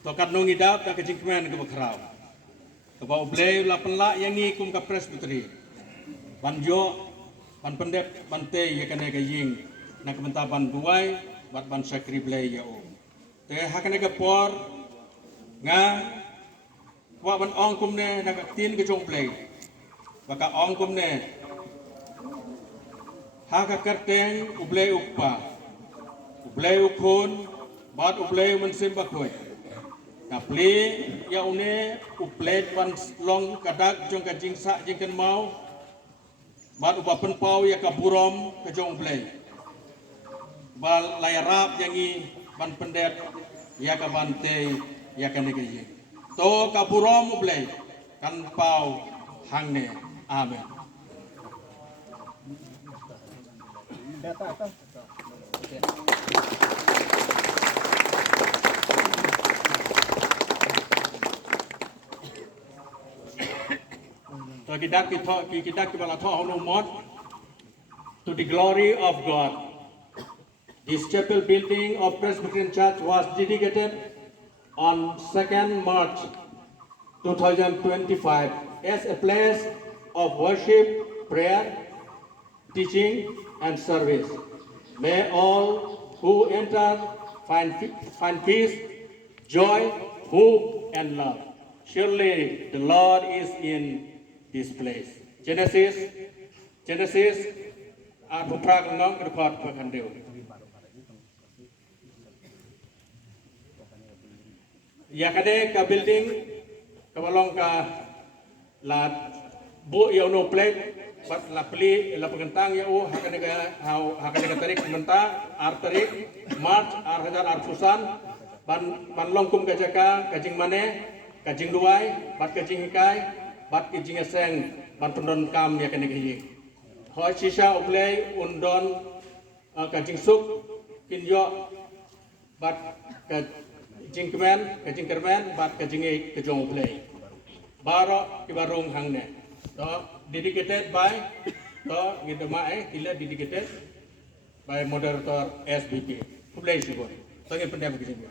tokat nong idap tak kecing kemen ke bakrau. Kebau blay lapan la yang ni kum ka presbytery. Ban jo ban pendep ban te ya kane ka ying nak benta ban duai bat ban sakri blay ya o. Te hakane ka por nga wa ban ong kum ne nak tin ke jong blay. Baka ong kum ne haka kerteng ublay ukpa. Ublay ukun bat ublay mensim bakoy. Kapli ya une uplet ban long kadak jong ka jingsa jingken mau bat upa penpau ya kaburom ke jong ublay. Bal layarap yangi ban pendep ya ka bante ya ka negeri. To kaburom ublay kan pau hangne. Amen. To kita bala tho hono mod to the glory of God. This chapel building of Presbyterian Church was dedicated on 2nd March 2025 as a place of worship, prayer, teaching and service. May all who enter find peace, joy, hope and love. Surely the Lord is in this place. Genesis puprak ngong record pakandeu. Ya kade ka building kabalong ka lat bu ya no plate bat la pli la pagantang ya o hakane ka tarik menta ar tarik march ar hadar ar pusan ban longkum ka jaka kajing mane kajing duai bat kajing ikai bat kajing eseng ban pendon kam ya kane ki hoi sisa ublay undon kajing suk kinyo bat kajing kermen bat kajing kejong ublay baro kibarong hangne to dedicated by to gidama dedicated by moderator SBP. Ublay sibon. Tangin pendem kejing.